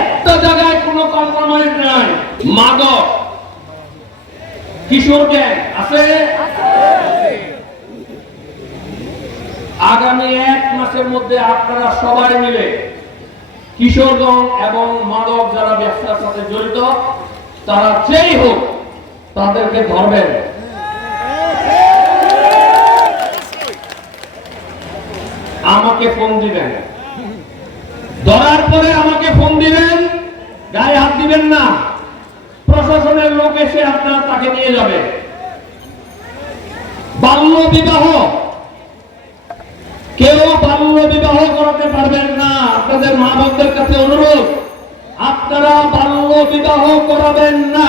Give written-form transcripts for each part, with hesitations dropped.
একটা জায়গায় কোনো কম্প্রোমাইজ নাই। মাদক, কিশোর গ্যাং আছে। আগামী 1 মাসের মধ্যে আপনারা সবাই মিলে কিশোর গ্যাং এবং মাদক যারা ব্যবসার সাথে জড়িত তারা যেই হোক তাদেরকে ধরবেন। আমাকে ফোন দিবেন, ধরার পরে আমাকে ফোন দিবেন, গায়ে হাত দিবেন না। প্রশাসনের লোক এসে আপনারা তাকে নিয়ে যাবে। বাল্য বিবাহ, কেউ বাল্য বিবাহ করাতে পারবেন না। আপনাদের মা বোনদের কাছে অনুরোধ, আপনারা বাল্য বিবাহ করাবেন না।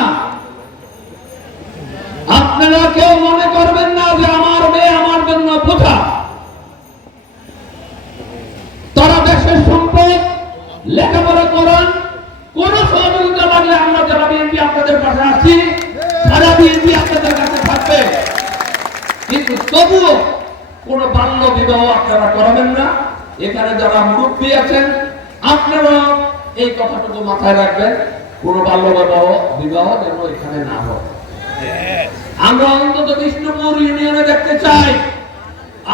আপনারা কেউ মনে করবেন না যে আমার মেয়ে আমার জন্য বোঝা। তারা দেশের সম্পদ, লেখাপড়া করান, কোন সহযোগিতা লাগলে আমরা যারা বিএনপি আপনাদের কাছে আসছি, সারা বিএনপি আপনাদের কাছে থাকবে। কিন্তু তবুও কোন বাল্য বিবাহ আপনারা করাবেন না। এখানে যারা মুরব্বী আছেন আপনারা এই কথাটুকু মাথায় রাখবেন, কোন বাল্য বিবাহ যেন এখানে না হয়। আমরা অন্তত বিষ্ণুপুর ইউনিয়নে দেখতে চাই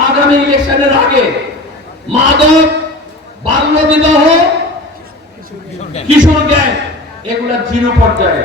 আগামী ইলেকশনের আগে মাদক, বাল্য বিবাহ, কিশোর গ্যাং এগুলা 0 পর্যায়ে।